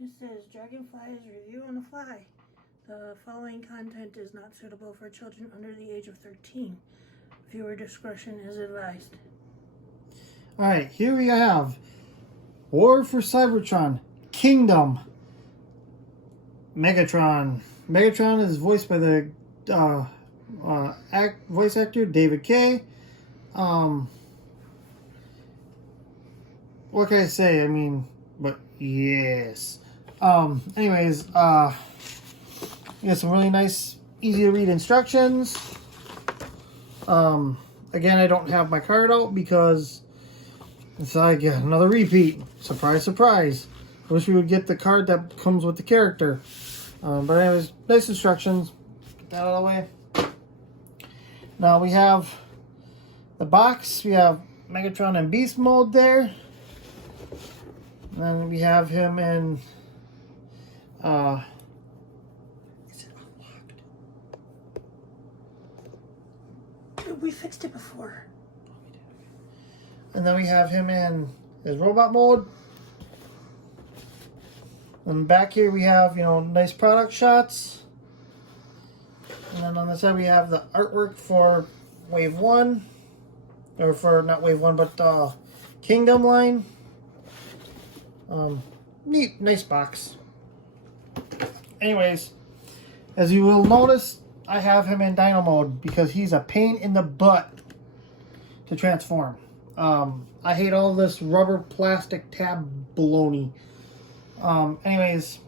This is Dragonflyes Review on the Fly. The following content is not suitable for children under the age of 13. Viewer discretion is advised. Alright, here we have War for Cybertron, Kingdom, Megatron. Megatron is voiced by the voice actor David Kay. What can I say? I mean, but yes. Anyways, you got some really nice, easy to read instructions. Again, I don't have my card out because it's like another repeat. Surprise, surprise. I wish we would get the card that comes with the character. But anyways, nice instructions. Get that out of the way. Now we have the box. We have Megatron in beast mode there. And then we have him in Is it unlocked? Dude, we fixed it before. and then we have him in his robot mode. And back here we have, nice product shots. And then on the side we have the artwork for Wave 1. Or for, not Wave 1, but Kingdom line. Neat, nice box. Anyways, as you will notice, I have him in Dino mode because he's a pain in the butt to transform. I hate all this rubber plastic tab baloney. Anyways,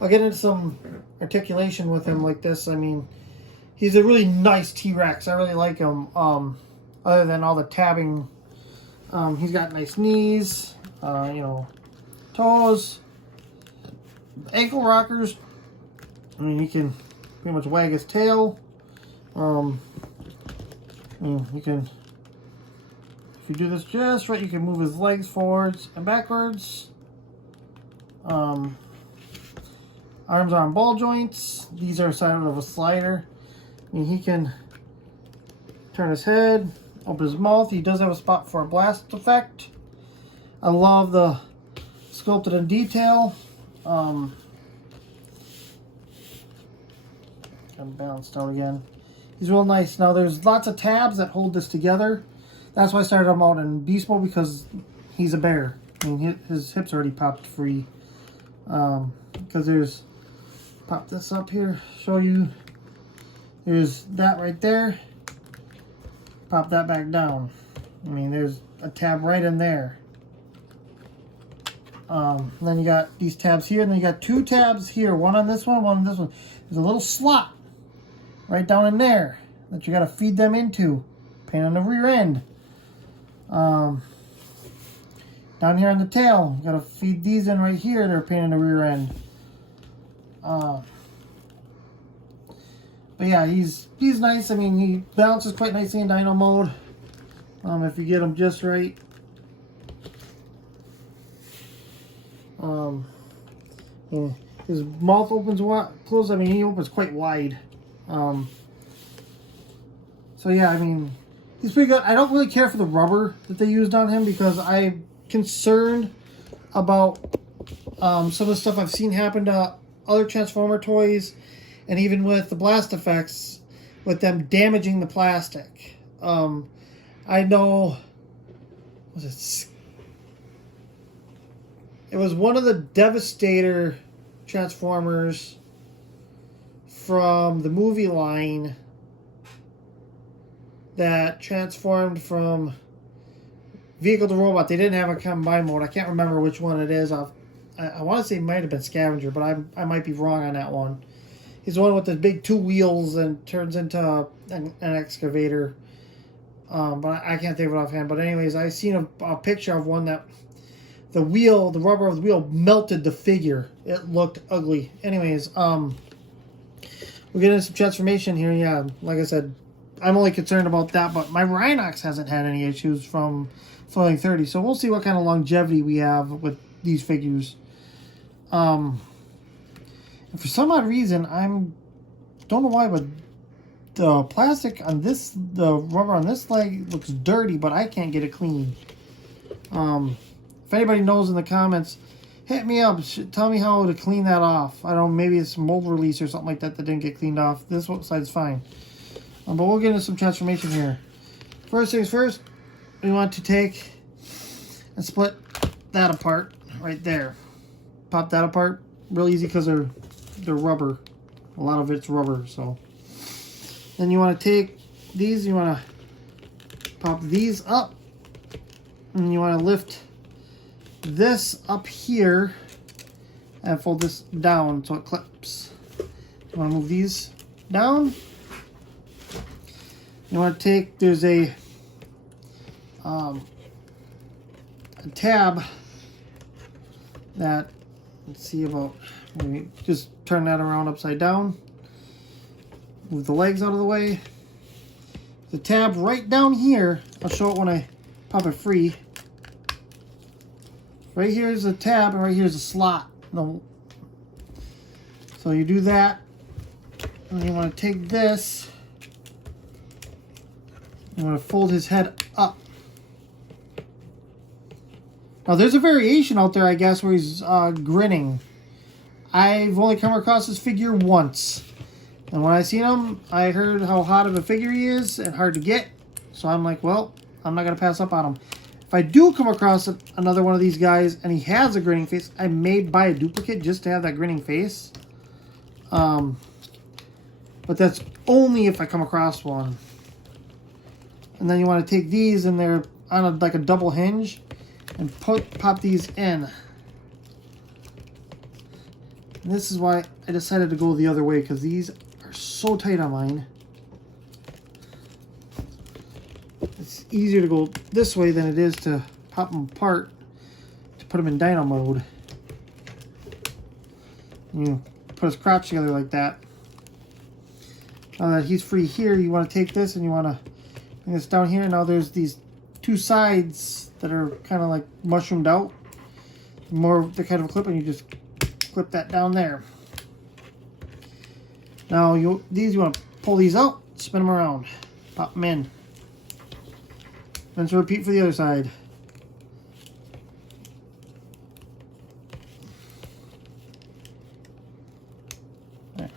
I'll get into some articulation with him like this. I mean, he's a really nice T-Rex. I really like him. Other than all the tabbing, he's got nice knees, toes, ankle rockers. I mean, he can pretty much wag his tail. You can, if you do this just right, you can move his legs forwards and backwards. Arms are on ball joints. These are side of a slider. I mean, he can turn his head, open his mouth. He does have a spot for a blast effect. I love the sculpted in detail. I'm balanced out again. He's real nice. Now there's lots of tabs that hold this together. That's why I started him out in beast mode, because he's a bear. I mean, his hips already popped free. Because there's, pop this up here, show you. There's that right there. Pop that back down. I mean, there's a tab right in there. Then you got these tabs here, and then you got two tabs here. One on this one on this one. There's a little slot right down in there that you got to feed them into. Pain on the rear end. Down here on the tail, you got to feed these in right here. They're a pain in the rear end. But yeah, he's nice. I mean, he balances quite nicely in Dino mode. If you get him just right. His mouth opens closed. I mean, he opens quite wide. So yeah, I mean, he's pretty good. I don't really care for the rubber that they used on him because I'm concerned about some of the stuff I've seen happen to other Transformer toys, and even with the blast effects, with them damaging the plastic. I know, it was one of the Devastator Transformers from the movie line that transformed from vehicle to robot. They didn't have a combined mode. I can't remember which one it is. I want to say it might have been Scavenger, but I might be wrong on that one. He's the one with the big two wheels and turns into an excavator. But I can't think of it offhand. But anyways, I seen a picture of one that the rubber of the wheel melted the figure. It looked ugly. Anyways, we'll get into some transformation here. Yeah, like I said, I'm only concerned about that, but my Rhinox hasn't had any issues from Floating 30, so we'll see what kind of longevity we have with these figures. And for some odd reason, don't know why, but the plastic on this, the rubber on this leg looks dirty, but I can't get it clean. If anybody knows in the comments, hit me up. Tell me how to clean that off. I don't know, maybe it's mold release or something like that that didn't get cleaned off. This one side's fine. But we'll get into some transformation here. First things first, we want to take and split that apart right there. Pop that apart. Real easy because they're rubber. A lot of it's rubber, so. Then you want to take these, you want to pop these up. And you want to lift this up here and fold this down so it clips. You want to move these down. You want to take, there's a tab that, let's see about, maybe just turn that around upside down. Move the legs out of the way. The tab right down here, I'll show it when I pop it free. Right here is a tab and right here is a slot. No. So you do that. And you want to take this. You want to fold his head up. Now there's a variation out there, I guess, where he's grinning. I've only come across this figure once. And when I seen him, I heard how hot of a figure he is and hard to get. So I'm like, well, I'm not going to pass up on him. If I do come across another one of these guys and he has a grinning face, I may buy a duplicate just to have that grinning face. But that's only if I come across one. And then you want to take these and they're on like a double hinge and pop these in. And this is why I decided to go the other way, because these are so tight on mine. It's easier to go this way than it is to pop them apart to put them in dyno mode. You put his crotch together like that. Now that he's free here, you want to take this and you want to bring this down here. Now there's these two sides that are kind of like mushroomed out. More the kind of a clip, and you just clip that down there. Now you want to pull these out, spin them around, pop them in. And so repeat for the other side. There.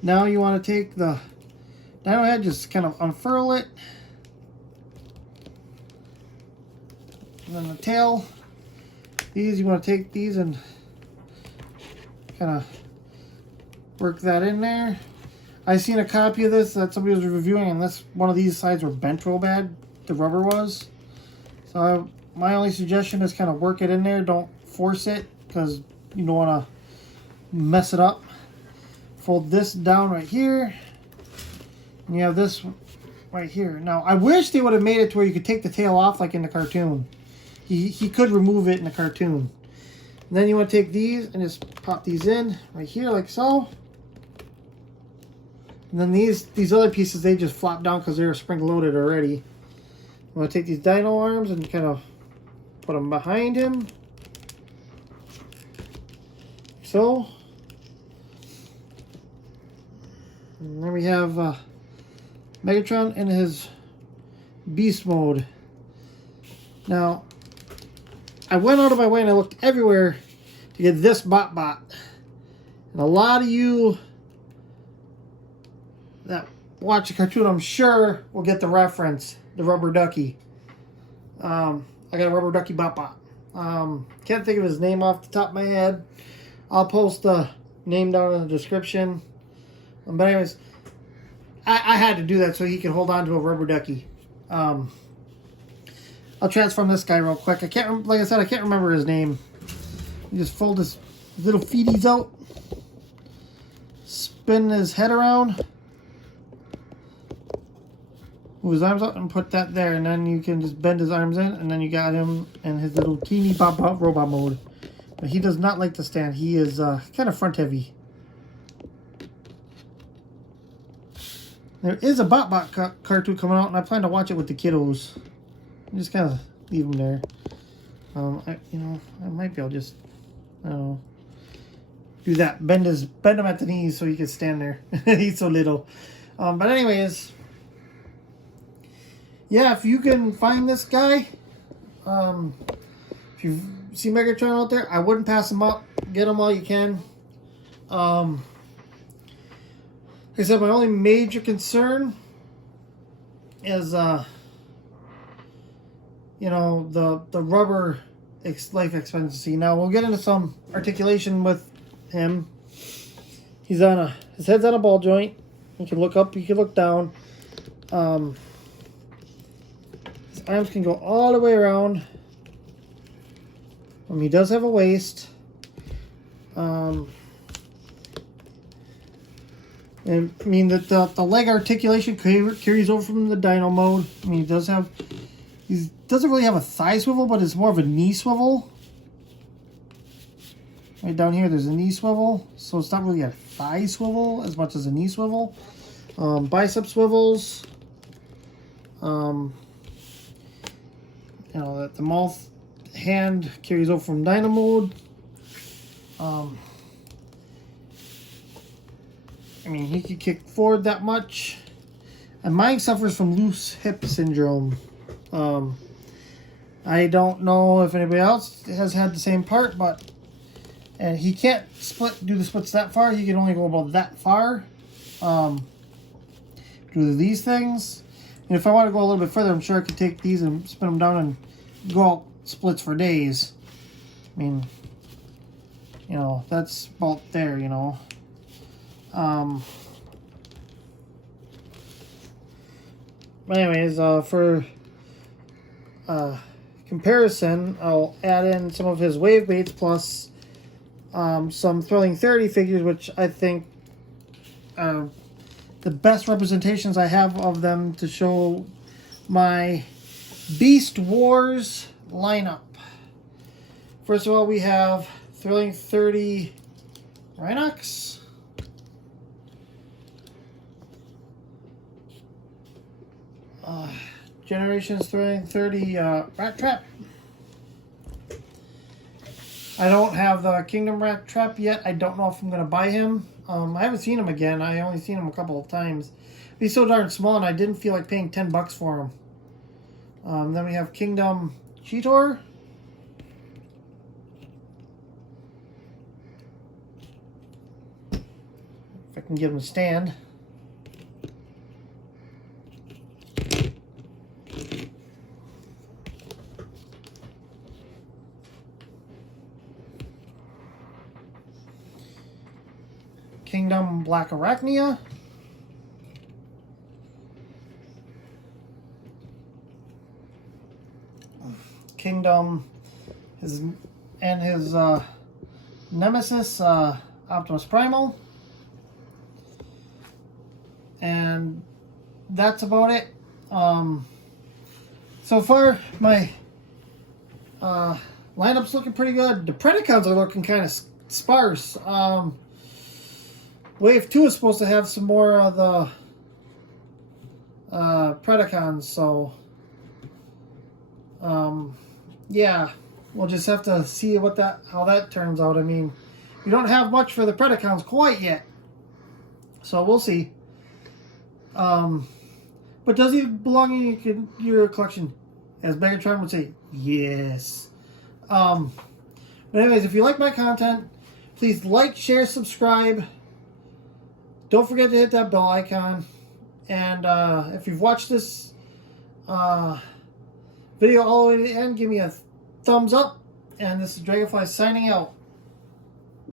Now you want to take the dino head, just kind of unfurl it. And then the tail. These, you want to take these and kind of work that in there. I seen a copy of this that somebody was reviewing, and this one of these sides were bent real bad. The rubber was. So my only suggestion is kind of work it in there. Don't force it because you don't want to mess it up. Fold this down right here. And you have this right here. Now I wish they would have made it to where you could take the tail off like in the cartoon. He could remove it in the cartoon. And then you want to take these and just pop these in right here like so. And then these other pieces, they just flop down because they're spring loaded already. I'm going to take these dino arms and kind of put them behind him. So. And then we have Megatron in his beast mode. Now, I went out of my way and I looked everywhere to get this botbot. And a lot of you that watch the cartoon, I'm sure, will get the reference, the rubber ducky. I got a rubber ducky botbot. Can't think of his name off the top of my head. I'll post the name down in the description. But anyways, I had to do that so he could hold on to a rubber ducky. I'll transform this guy real quick. I can't, like I said, I can't remember his name. You just fold his little feeties out, spin his head around, move his arms out, and put that there. And then you can just bend his arms in, and then you got him in his little teeny bop robot mode. But he does not like to stand. He is kind of front heavy. There is a botbot cartoon coming out, and I plan to watch it with the kiddos. Just kind of leave him there. I might be able to just, I don't know, do that. Bend him at the knees so he can stand there. He's so little. But anyways, yeah, if you can find this guy, if see Megatron out there, I wouldn't pass him up. Get him while you can. Like I said, my only major concern is, you know, the rubber life expectancy. Now, we'll get into some articulation with him. He's on his head's on a ball joint. You can look up, you can look down. His arms can go all the way around. He does have a waist. And I mean, the leg articulation carries over from the dyno mode. I mean, he doesn't really have a thigh swivel, but it's more of a knee swivel. Right down here, there's a knee swivel, so it's not really a thigh swivel as much as a knee swivel. Bicep swivels. You know, the mouth hand carries over from dyno mode. I mean, he can kick forward that much. And mine suffers from loose hip syndrome. I don't know if anybody else has had the same part, but and he can't do the splits that far. He can only go about that far. Do these things. And if I want to go a little bit further, I'm sure I could take these and spin them down and go out splits for days. I mean, you know, that's about there, you know. But anyways, for comparison, I'll add in some of his wave baits plus some Thrilling 30 figures, which I think are the best representations I have of them to show my Beast Wars lineup. First of all, we have Thrilling 30 Rhinox. Generations Thrilling 30 Rat Trap. I don't have the Kingdom Rat Trap yet. I don't know if I'm going to buy him. I haven't seen him again. I only seen him a couple of times. He's so darn small, and I didn't feel like paying $10 for him. Then we have Kingdom Cheetor. If I can get him to stand. Kingdom Black Arachnia. Kingdom his Nemesis Optimus Primal. And that's about it. So far my lineup's looking pretty good. The Predacons are looking kind of sparse. Wave 2 is supposed to have some more of the Predacons, so yeah, we'll just have to see how that turns out. I mean, we don't have much for the Predacons quite yet, so we'll see. But does he belong in your collection? As Megatron would say, yes. But anyways, if you like my content, please like, share, subscribe. Don't forget to hit that bell icon. And if you've watched this video all the way to the end, give me a thumbs up. And this is Dragonfly signing out.